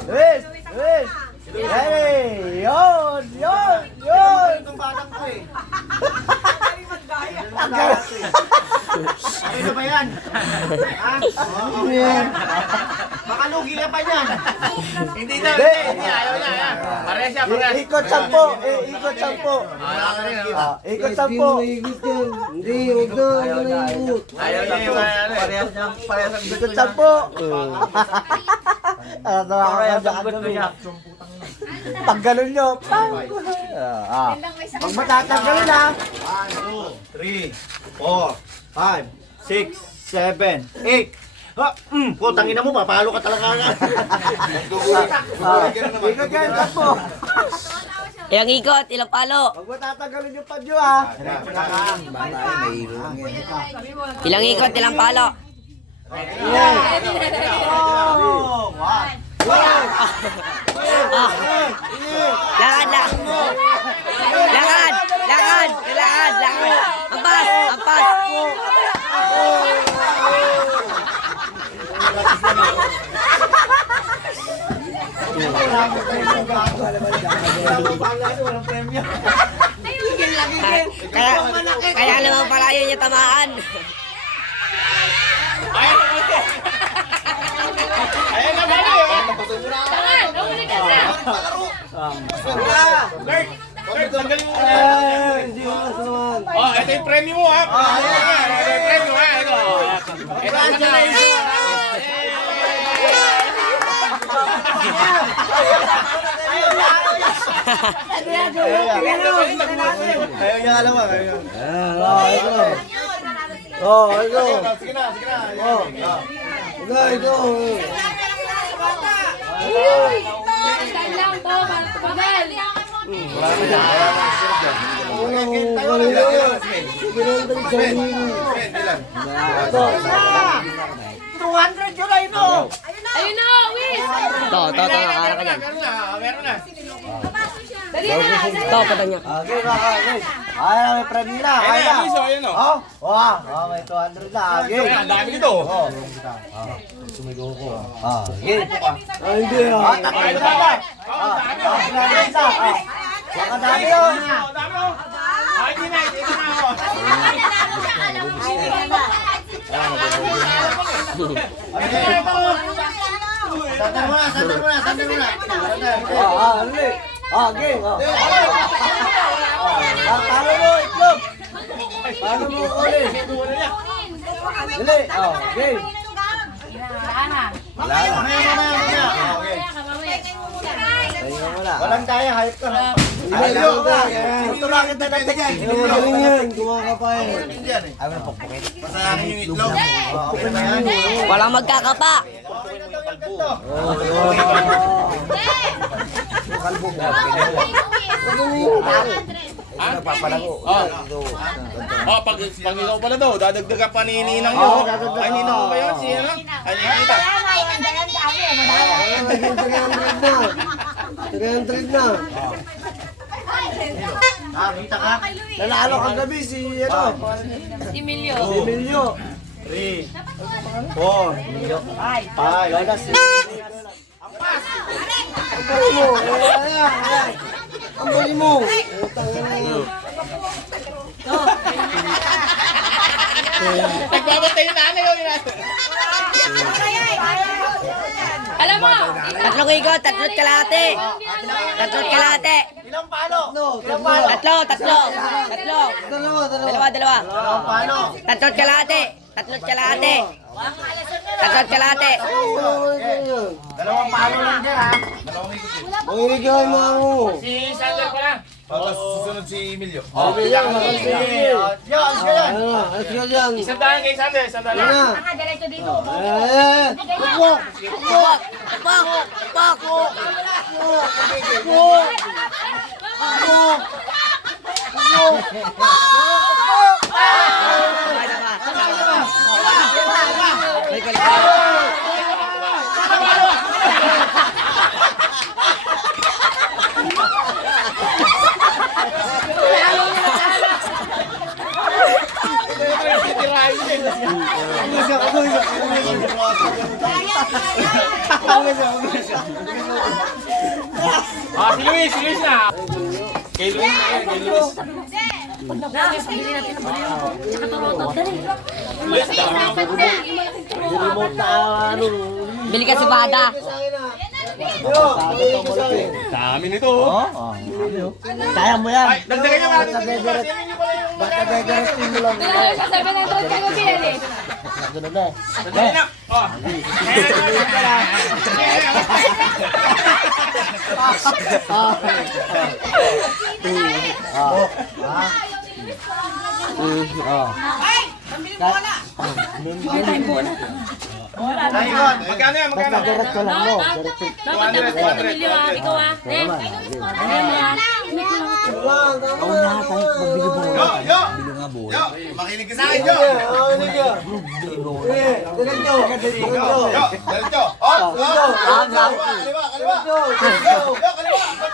Luis! Luis! Hey! Yun! Yun! Yun! Itong batang ko eh. Tagal! Ano ba yan? Ha? Makalugi ka pa yan. Hindi na, hindi. Ayaw na. Pareha siya, pareha. Ikot sampo! Ikot sampo! Ikot sampo! Hindi, huwag na. Ayaw na yung parehas ang Ikot sampo! Nakakayaan niya. Pag ganun nyo, pang! Pag matatanggalin ha! 1, 2, 3, 4, 5, 6, 7, 8. Putang ina mo, papalo ka talaga nga. Ikot yan, sampo! Ilang ikot, ilang palo. Pag matatanggalin yung padyo ha! Ilang ikot, ilang palo. Lakad, lakad. Lakad, lakad, lakad, lakad. Ampas, ampas. Kaya naman pala yun yung tamaan. Ayan na, mali. Kurt, tanggalin mo muna. Oh, ito yung premyo mo, ha? Ito yung premyo, ha? Ito. Ito ang kanay. Ayaw niya alam ah. Ayaw niya. Oh, ito. Sige na, sige na. Ito. Ayun na, Wis! Ito, nakakara ka dyan. Meron na. Ito, pata niya. Okay, okay. Ay, may premyo na. Ay, Ayan, Luis, oh, ayan, oh. Oh, wow. May 200 na. Okay. Ang dami nito. Sumigaw ko. Okay. Hindi. Tatlo na ba? Isa. Baka dami yun. Dami, oh. Hindi na ako. Sandal mo na. Ulit. Game. Talo mo, itlog. Talo mo ulit. Ulit. Game. Walang kaya, hayop ka. Ayaw ka. Tutulangin na natin yan. Galing yan. Gumawa ka pa eh. Ayaw na pokpokit. Masarapin yung itlog. Walang magkakapa. Pag ikaw pala daw, dadagdagan pa ni Ninang mo. Ay, Ninang mo ba yun? Si ano? Ay, Ninita. 300 na. Kita ka? Nanalo kang gabi si ano? Si Emilio. Si Emilio. 3, 4, 5. Wala si Ang bali mo. Ayan. Ang bali mo. Nagbabatay yung nanay yun. Alam mo, tatlong ikot, tatlot kalahati. Tatlot kalahati. Ilang palo? Tatlo. Dalawa. Dalawa. Ilang palo? Tatlot kalahati. Tatlot kalahati. Dalawang palo lang dyan ha. Manginigay mo ako. Si Sander pala. Tapos susunod si Emilio. Yo, alis ka yan. Alas ka dyan. Isang daan kay Sander, isang daan. Yan na. Diretso dito. Pukpok. Titirahin din. Si Luis na. Kay Luis na yan, kay Luis. Luis, dami ang bububog. Remote na ano. Bili ka subada. Dami nito. Oh. Kaya mo yan. Ay, dagdagan nyo nga. Basta gagarestin mo lang. Sa 700 kayo bili. Ganun na. Dagdagan na. Oh. Magkano yan? Basta Magkano? direct ko lang mo. Dapat dapat sa 1 milyon ah. Ikaw ah. Eh. Ano mo ah? Ako na tayo magbili mo. Yo! Makinig ka sa akin, Yo! Diretso! Oh! Kaliwa!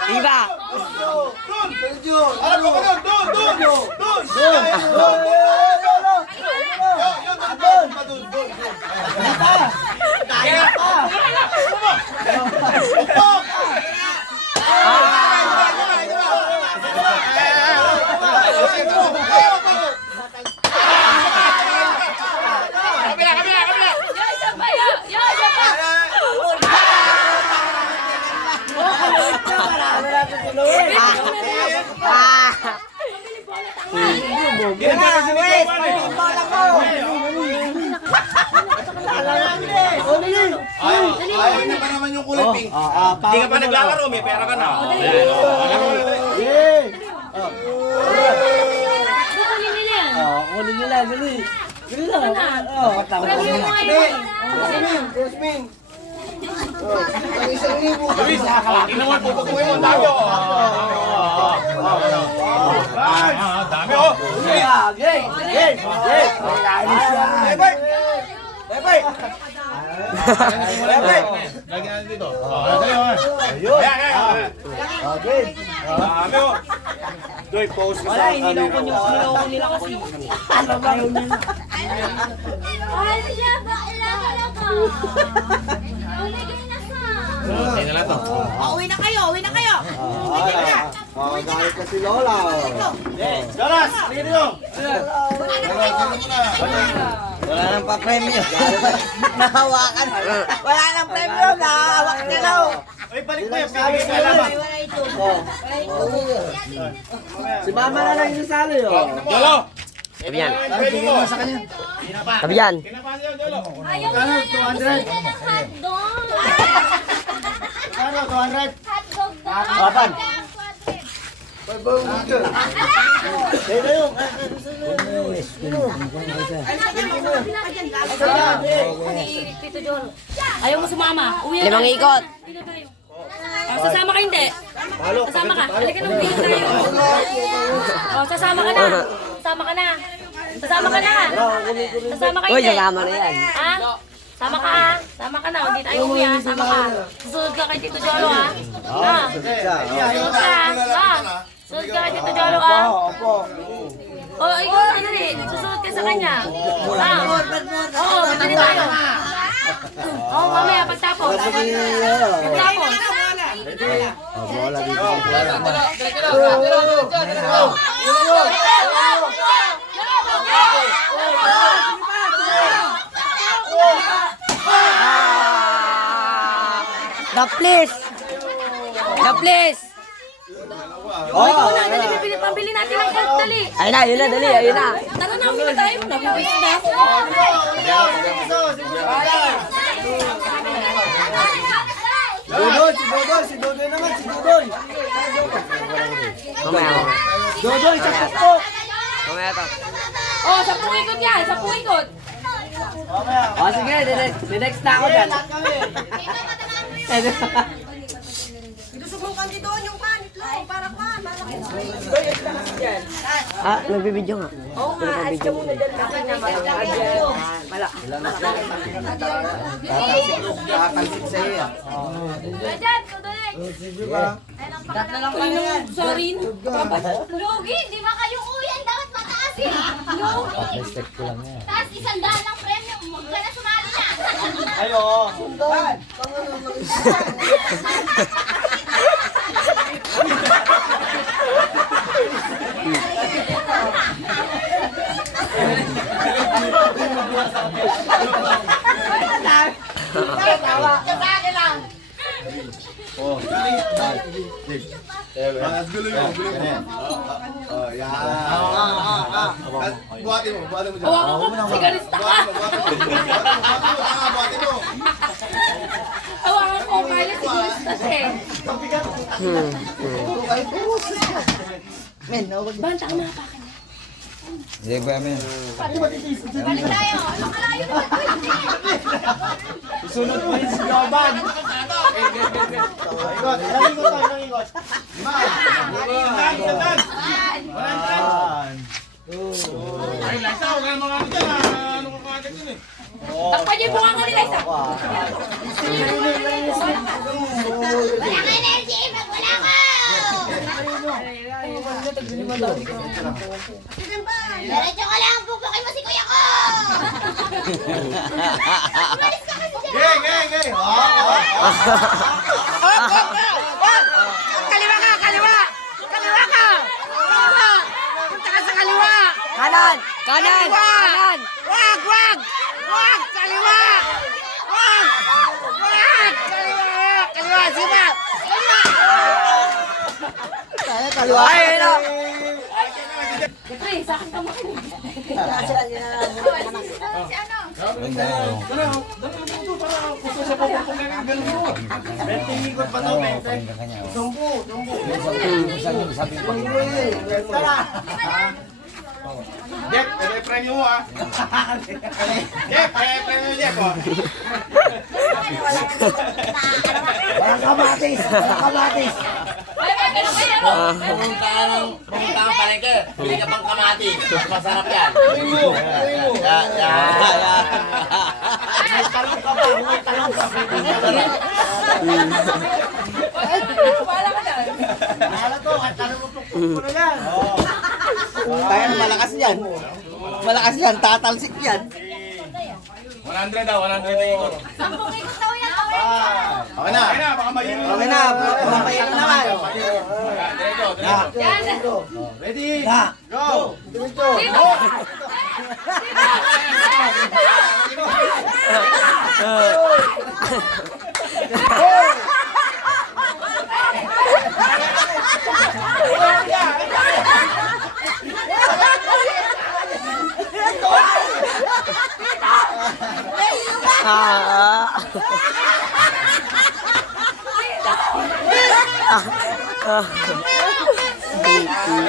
Iba. Harap ka pa doon! Yo, isa pa yo. Yo, isa pa. Ayaw niya pa naman yung kulay pink. Hindi ka pa naglalaro, may pera ka na. Kukunin nila yan. Kunin nyo lang, dali. Dali lang. Premyo mo ngayon. Jasmine. Ang 1,000. Luis, tingnan mo, pupukuhin mo, dami oh. Dami oh. Lagi natin dito. Ayan. Dami oh. Doy, post ka sa camera. Ay, siya ba? Ilan ka? Uligay na sa. Okay na lang to. Uwi na kayo. Galit ka si Lola. Dalas, dito. Wala nang pa-premyo. Nahawakan. Wala nang premyo. Nahawak niya daw. Ay, balik mo yan. Bibigay ka naman. Si mama na lang yung sali, oh. Jolo! Tabi yan. Bigyan mo sa kanya. Tabi yan. Kinapasa yun, Jolo. Ayaw mo na lang. Gusto nila ng hotdog. Ano, 200? Hotdog daw. Apan? Tito Jolo. Ayaw mo sumama. Uwi na 5 ikot. Uwi na tayo. Sasama ka hindi? Sasama ka. Halika na, uwi na tayo. Sasama ka na. Sasama ka na. Sasama ka na. Sasama ka Uy, hindi. sasama na yan. Ha? Sama ka ha? Sama ka na. Hindi tayo uwi ha. Sama ka. Susunod ka kay Tito Jolo ha. Ha? Susunod ka ha. Susunod ka kay Tito Jolo ha. O, ikaw na ano rin. Susunod ka sa kanya. Ha? Oo, bibili tayo. Oo, mamaya pagtapos. Pagtapos. The please. The please. O, ikaw na. Dali, pambili natin ng card. Dali. Ayun na, ayun na, dali, ayun na. Tara na, uwi na tayo. Nabibis na. Dodoy, si Dodoy. Si Dodoy naman, si Dodoy. Mamaya ako. Dodoy, sa pupo. Mamaya to. O, 10 ikot yan. 10 ikot. Oh, sige, next na ako dyan. Susubukan din doon yung panit lang para malaki. Ah, nagbibideo nga. Oo nga, ayos ka muna dyan. Kasi na Tatalsik sa'yo yan. Dyan, tuloy. Sorry. Lugi, di ba kayong uyan? Dapat mataas eh. Lugi. Taas 100 lang premyo. Huwag ka na sumali na. Ayo. Buhatin mo dyan. Hawakan ko, sigarista ka. Buhatin mo. Hawakan ko, kaya sigarista siya eh. Men, no, wag. Banta ka mga pakin. Sige, ba, men. Balik tayo. Ano kalayo mo? Susunod pa rin si Gaban. Ikot, ilang ikot tayo, ilang ikot. Ay, Liza, huwag ka naman ano dyan. Ano ka kaagad dyan eh. Takpan niyo yung bunga nga nila isa. Wala ka energy. Wala ka. Diretso ka lang. Pupukin mo si kuya ko. Umalis ka kasi dyan. Gay! Kaliwa ka! Kaliwa! Kaliwa ka! Kaliwa! Punta ka sa kaliwa! Kanan! Kanan! Kanan! Wag! Wag! Wag! Kaliwa! Wag! Wag! Kaliwa! Kaliwa! Sipa! Kaliwa! Kaliwa! Ay, ano? Pre, sa akin ka makinig. Si ano? Ikot pa to, Bente. Jeff, ito yung premyo mo ah. Jeff, premyo mo Jeff oh. Walang kamatis! Walang kamatis! Ay, ganun kayo. Pumunta kang palengke. Bili ka pang kamati. Masarap yan. Wala ka dyan. Bahala to, at tanong mo po na yan. Kaya malakas yan. Malakas yan. Tatalsik yan. 100 daw, 100 na ikot. 10 ikot daw yan. Okay na. Okay na, baka mayroon. Okay na. Mamaya na naman. Diretso. Ready? Na. Go! Diretso.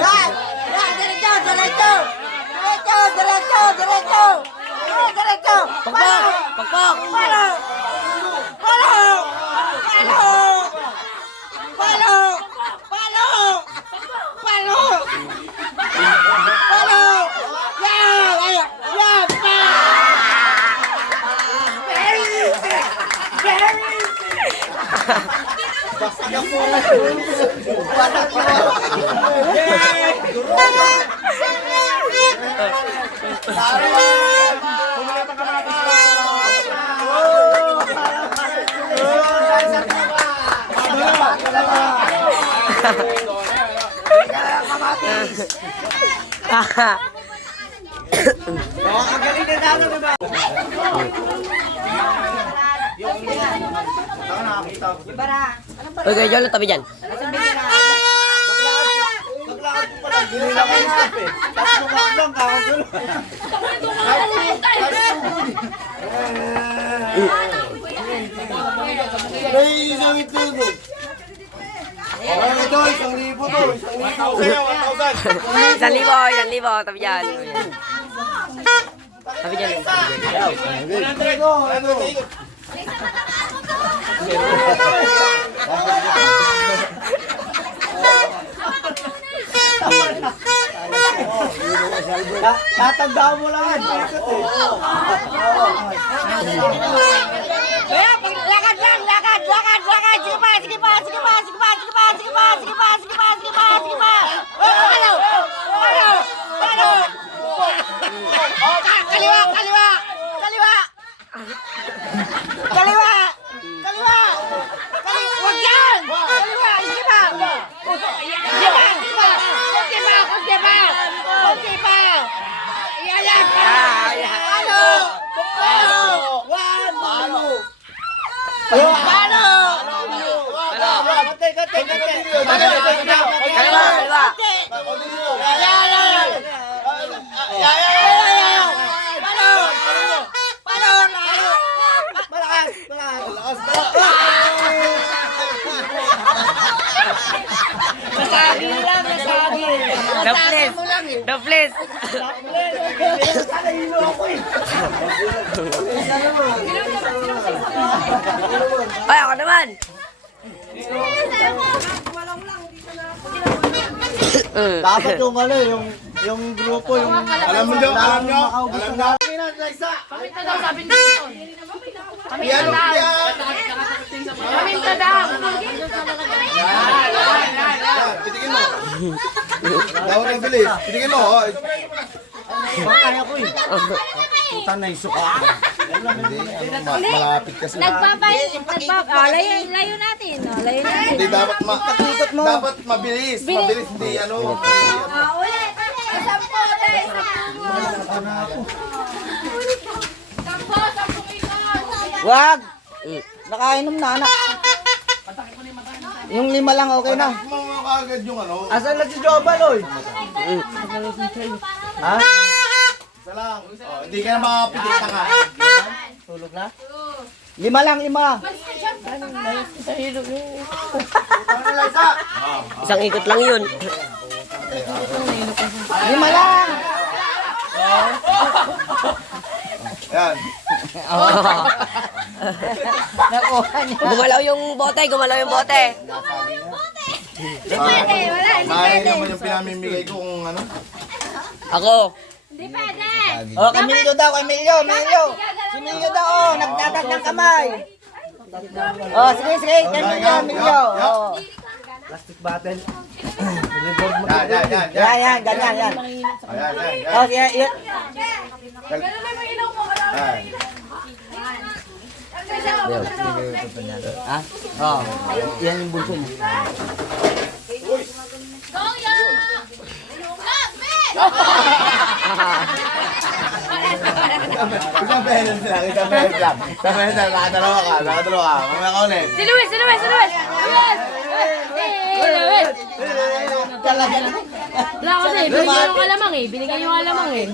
Yan! Yan! Diretso! Diretso! Diretso! Diretso! Diretso! Diretso! Pagpag! Pagpag! Palo! Palo! Palo! Palo! Palo! Palo! Palo! Yan! Ayan! Yan! Very easy! Very easy! Okay, Jolo, tabi dyan. Ginila ko yung step eh. Tapos mo lang, kakagulo. May isang itulo. Okay, ito, 1,000 to. 1,000. 1,000, tabi dyan. Tabi dyan. 100 na ikot. Tatandaan mo lang yan. Kaya, lakad lang, lakad, lakad, lakad. Sige pa, sige pa, sige pa, sige pa, sige pa, sige pa, sige pa, sige pa, sige pa, sige pa. Palo! Palo! Palo! Kaliwa, kaliwa, kaliwa. Kaliwa, kaliwa. Palo! Kate. Kaliwa, kaliwa. Nasagi lang, nasagi. Duplis. Ay, ako naman. Dapat yung ano, yung grupo, yung... Alam mo nyo, alam nyo. Paminta daw, sabi ni Tito. Paminta daw. Paminta daw. Pitikin mo. Dapat ang bilis. Pitikin mo. Oh. Kaya ko eh. Puta na yung suka. Malapit kasi. Layo natin. Layo natin. Hindi dapat dapat mabilis. Mabilis hindi ano. Ulit. Sampo, tayo. Sampo ikot. Wag! Nakainom na, anak. Yung 5 lang okay na. Mga kagad yung ano. Asan na si Jobal, oy? Ha? Isa lang. Oh, hindi ka na makapitik ka nga. Tulog na? 5 lang, 5. Isang ikot lang yun. 5 lang! Yan. Gumalaw yung bote, Pwede, wala. Hindi Mahay pwede. naman yung pinamimigay ko kung ano. Ako. Hindi pwede. Oh, Camilio daw, Camilio. Si Emilio daw, oh, nagtatag ng kamay. Oh, sige, Camilio. Oh. Plastic bottle. Yan. Yan, ganyan, yan. Yan. Oh, yan. Yan. Ha? Oh, yan yung bulso niya. Go, ya! Isang beses lang. Nakadalawa ka. Mamaya ka ulit. Si Luis. Wala kasi, binigay yung alamang eh.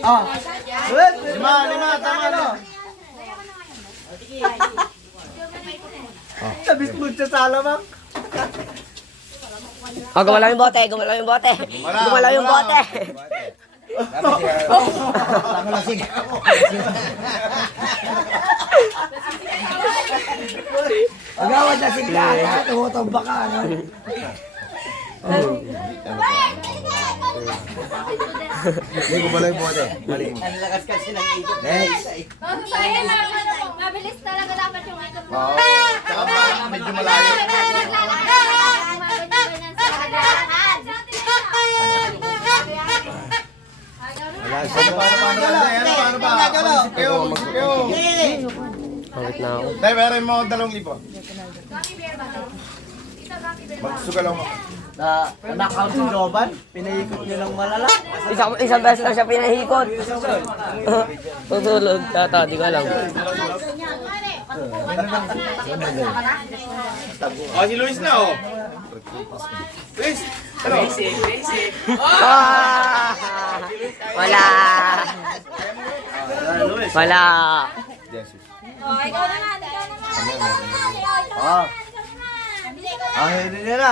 Oh. 5, tama no? Sabis mo sa salamang. Oh, gumalaw yung bote. Agawad na sigla. Tumutong baka. Hindi ko balay mo ate. Ang lakas kasi ng ikot. Next. Mabilis talaga dapat yung ikot mo. Oo. Tsaka medyo malayo. Paano ba? Mag-isip kayo. Pangit na ako. Dahil meron mo 2,000. Magsugal ako. Knockout si Jobal. Pinaikot niyo ng malala. Isang beses lang siya pinahikot. Tutulog. Tata, di ko alam. Oh, si Luis na oh. Luis. Ano? Ah! Wala. Wala. Oh, ikaw naman. Ah. Hindi nila.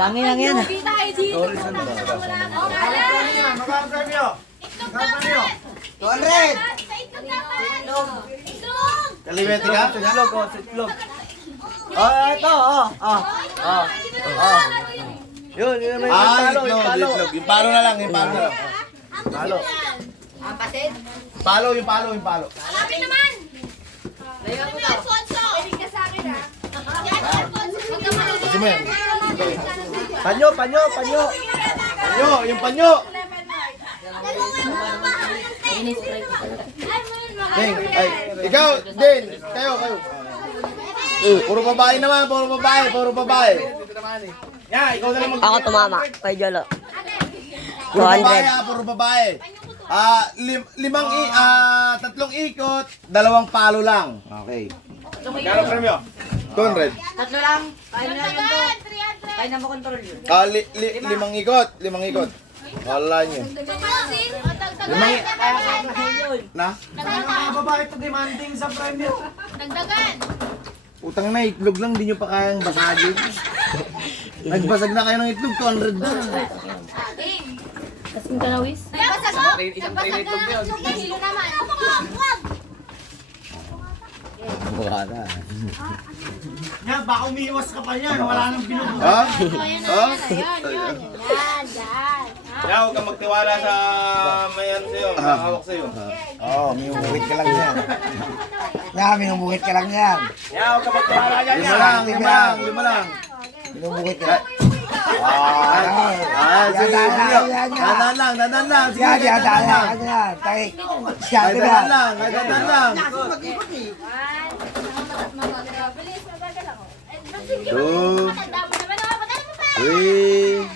Dami lang yan. Sorry, sandali. Magkakaroon niyo. 200! Kaliwete ka? Sitlog, sitlog. Ito, Yun naman yung palo, yung palo. Itlog. Yung palo na lang. Palo. Yung palo. Sabi naman! Layo mo daw. Alfonso! Pwede ka sa akin, ha? Yan, Alfonso! Huwag ka malulog. Gusto mo yan? Panyo. Yung panyo. Ding, ay, ikaw, Din, kayo. Puro babae naman, puro babae. Yeah, ikaw na lang Ako tumama. Kay Jolo. Puro babae 200. ha, puro babae. Tatlong ikot, 2 palo lang. Okay. Kano premyo? 200. Tatlo lang. Kaya na yun to. Kaya na mo control yun. 5 ikot. Wala nyo. Na? Babae to demanding sa premyo. Dagdagan. Utang na itlog lang, di nyo pa kayang basagin. Nagbasag na kayo ng itlog, 200 na. Kasing ka na, Wiz? Nagbasag mo. Nagbasag na. Hilo naman. Wag. Bukada. Yan, baka umiiwas ka pa yan. Wala nang binubuhay. Ha? Ayan na, ayan. Yan. Kaya huwag kang magtiwala sa mayan sa'yo, makahawak sa'yo. Oo, minumuhit ka lang yan. Minumuhit ka lang yan. Kaya huwag kang magtiwala dyan. Lima lang. Minumuhit ka lang. Sige, dadan lang. Sige, dadan lang. Dadan lang. Bilis, magagal ako. Two. Matanda mo naman ako. Patay mo pa. 3,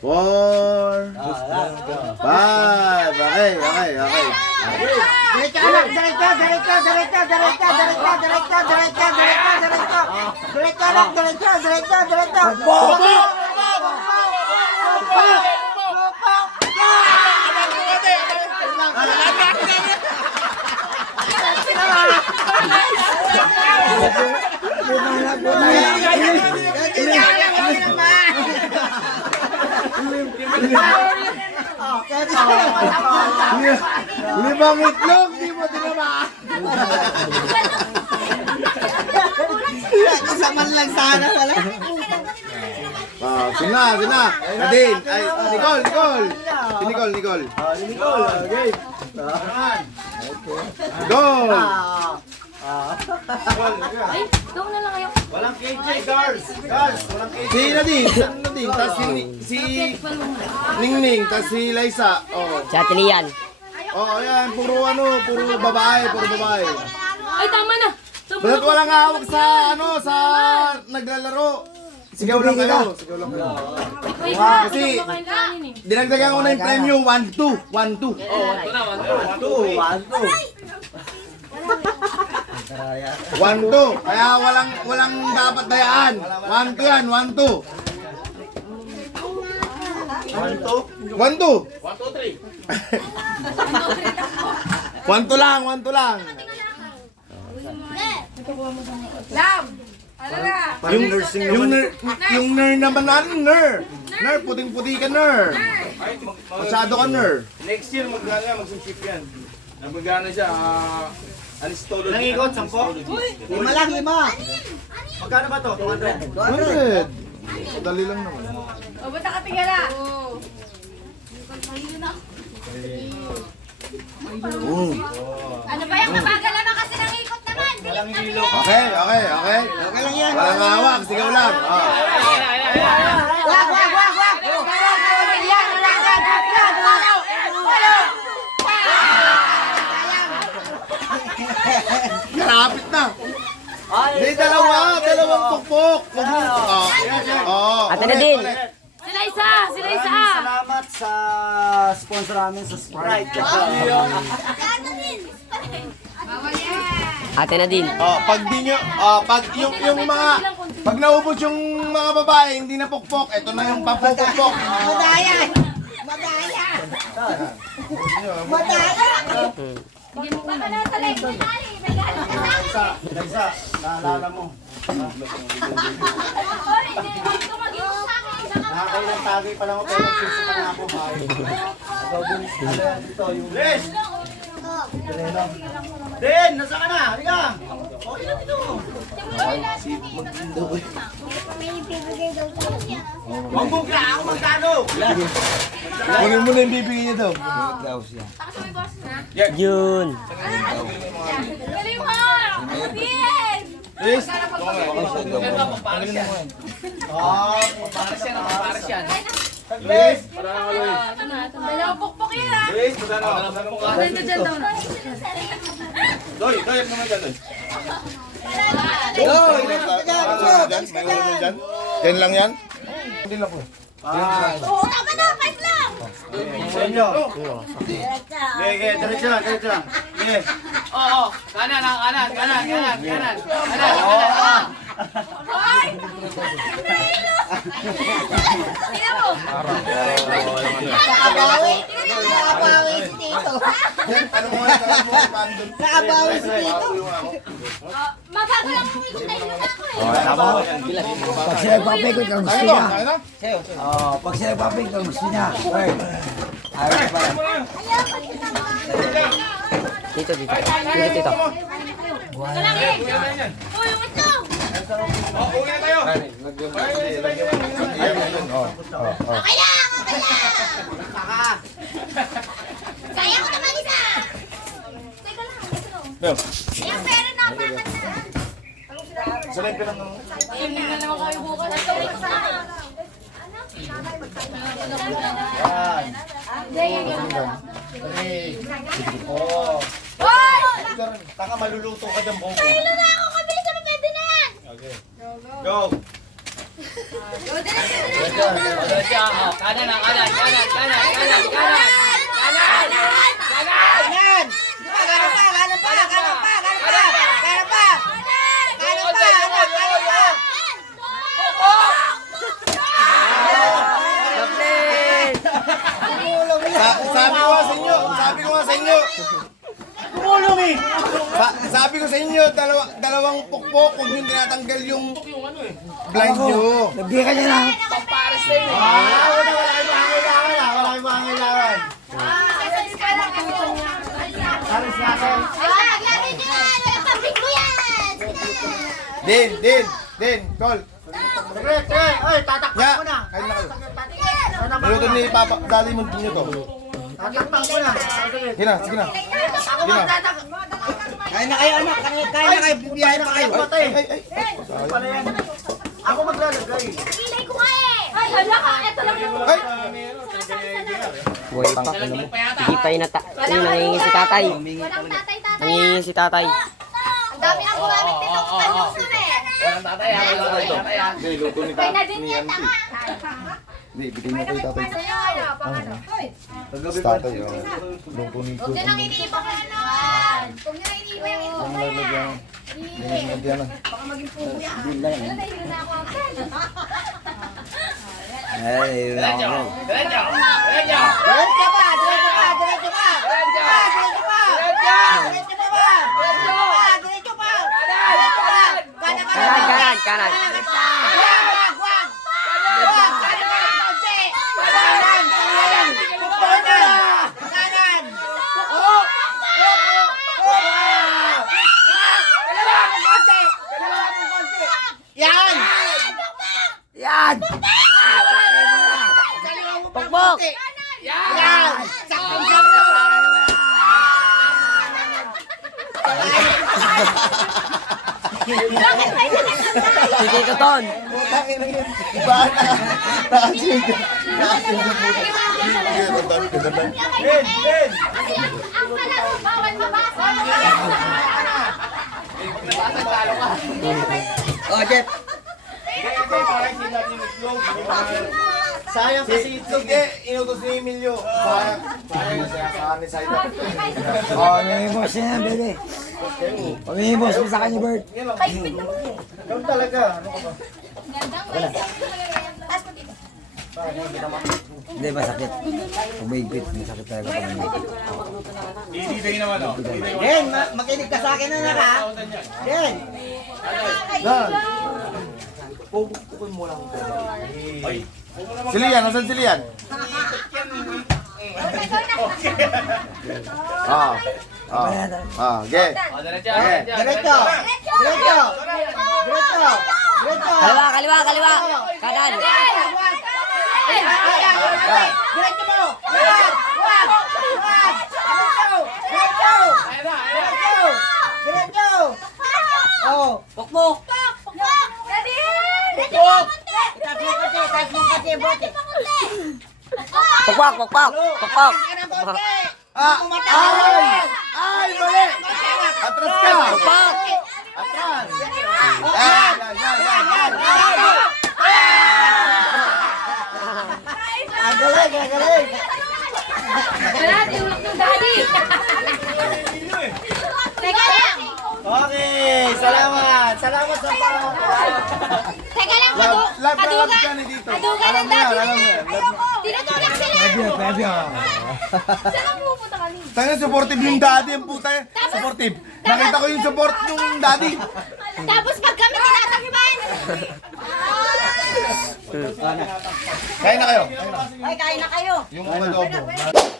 4, 5. Okay. Diretso anak, diretso. Limang itlog, di mo tinamaan. Kasaman lang sana wala. Sina. Nadine. Ay, Nicole. Si Nicole. Okay. Goal. Ay, ikaw na lang kayo. Walang KJ, guards. Walang KJ. Si Nadine. Tapos si Ningning. Tapos si Liza. Oh. Sa Tilian. Ayan. Puro babae. Ay, tama na. Ba't walang hawak sa naglalaro? Sigaw lang kayo. Kasi dinagdagan ko na yung premyo 1-2. 1-2. 1-2. Kaya walang dapat dayaan. 1-2 yan, 1-2. 1-2. 1-2 lang. Yung ner naman ner, puting-puti ka ner. Masyado ka ner. Next year mag-ship yan. Nagmagana siya, Aristotle. Ilang ikot? 10? 5 lang. Magkano ba to? 200? 100. Dali lang naman. O, ba't nakatingala? Ano ba yung mabagal naman kasi ng ikot naman? Walang hilo. Okay. Okay lang yan. Walang hawak, sigaw lang. Wag. Karapit na. Hindi, dalawang pukpok. Ate Nadine. Sila isa! Salamat sa sponsor namin sa Sprite. Ate Nadine. Pag naubos yung mga babae, hindi na pukpok. Ito na yung pampukpok. Madaya. Baka nasa legs na tali. May galit ka sa akin. Liza, naalala mo. Sorry, hindi ko mag-iwas sa akin. Nakakailang tagay pa lang ako pero puso pa na ako. Dito yung... Liz! Din! Nasa ka na? Halika! Okay na dito. Huwag mong kailangan magkano! Kunin mo na yung bibigyan niya daw. Yun. Galing mo! Mabilis! Liz! Liz! Dalawang pukpok yun ha! Liz! Magkano? Dyan daw na. Doy, naman dyan. May ulo mo dyan? Yan lang yan? Hindi lang po. Oo, tama na! 5 lang! Sa inyo. Okay, diretso lang, diretso lang. Okay. Oo, kanan, kanan, kanan, kanan, kanan. Tingnan mo. Nakabawi. Nakabawi si Tito. Ano mo nga, pandon. Nakabawi si Tito. Mabago lang ang ikot na ilo na ako eh. Tama mo. Pag sila nagpapikot, ang gusto niya. Sayo. Pag sila nagpapikot, ang gusto niya. Ay, ayaw pa lang. Dito, dito. Dito, dito. Ito lang eh. Uy, yung ito. Uwi na tayo. Okay lang, okay lang. Kaya ko naman isa. Teka lang, ito. Yung pera na, pakat na. Salay ka lang ng... Hindi na naman kayo bukas. Hoy! Tanga, maluluto ka dyan, Bobo. Ilo na ako, kabilis naman pwede na yan. Okay. Go! Go, diretso. Kanan, kanan, kanan, kanan, kanan, kanan, kanan. Kanan! Kanan pa, kanan pa, kanan pa, kanan pa, kanan pa! Kanan pa, anak, kanan pa! Sabi ko nga sa inyo. Tumulong eh! Sabi ko sa inyo, dalawang pukpok, huwag nyo tinatanggal yung blind nyo. Nagbihan niya na. Wala kayong pangailangan. Alis natin. Lagi dyan. Pabrik mo yan. Din, Tol. Saglit, ay, tatakpan Ya, ko na. kain na kayo. Niluto ni Papa, dali mo nyo to. Tatakpan ko na. Sige na, sige na. Ako magtatakpan. Kain na kayo, anak. Kain na kayo, bibiyahe na kayo. Patay. Ay. Pala yan. Ako maglalagay. Ilay ko nga eh. Ay, hala ka. Ito lang yung... Ay! Buhay pa. Hindi pa inata. Ayun, nangingi si tatay. Walang tatay-tatay. Nangingi si tatay. Ang dami nang gumamit nito. Kanyos ko na eh. Walang tatay, walang tatay. Niluto ni Pwede na din yan, tama. Hindi, bigyan mo kay tatay. Sa'yo, ano, pang ano. Sa tatay, luto ni Huwag nyo nang iniiba ka nun. Huwag nyo nang iniiba yung ito ko yan. Nagyan na. Baka maging pupo yan. Ano, nahilo na ako agad. Ay, Diretso, diretso, diretso. Diretso pa, diretso pa, diretso pa! Diretso pa! Diretso pa! Diretso pa ba? Diretso pa! Diretso pa! Diretso pa! Kanan, kanan, kanan, kanan. Wag, wag! Wag! Kanan, kanan, konti! Kanan! Kanan! Kanan! Kanan! Oh! Yan! Yan! Pokpok! Yan! Sakto-sakto! Si Tito Ton. Ben! Kasi ang kalaro, bawal mabasa. Oh, Jeff! Sayang kasi ito. Sige, inutos ni Emilio. Sayang sa akin sa ito. Oh, may boss niya, bebe. May boss mo sa kanya, Bert. Ikaw talaga. Ano ka ba? Gandang may taas mo dito. Hindi, masakit. Pag may higpit, masakit talaga pag may higpit. Didibay naman, oh. Den, makinig ka sa akin na naka. Den! Pupukin mo lang. Si Lian, nasan si Lian? Ge. Diretso, Diretso! Diretso! Diretso! Diretso! Kaliwa, kaliwa, kaliwa. Kanan. Diretso mo! Wag! Wag! Wag! Diretso! Diretso! Diretso! Oh! Pokpok. Taas mo kasi, bote! Pokpok, pokpok. Pokpok. Ay! Ay, mali! Atras ka! Pokpok. Atras! Ang galing, ang galing! Wala, tinulak ng daddy. Teka lang. Okay, salamat. Salamat sa Teka lang, Love ka ni dito. kadugan Alam ng mo yan, daddy. alam mo yan. Tinutulak sila. Saan ang pupunta ka rin? Tayo supportive yung daddy, ang puta eh. Supportive. Nakita ko yung support ng daddy. Tapos pag kami tinatakpan. Kain na kayo. Ay, kain na kayo. Yung adobo.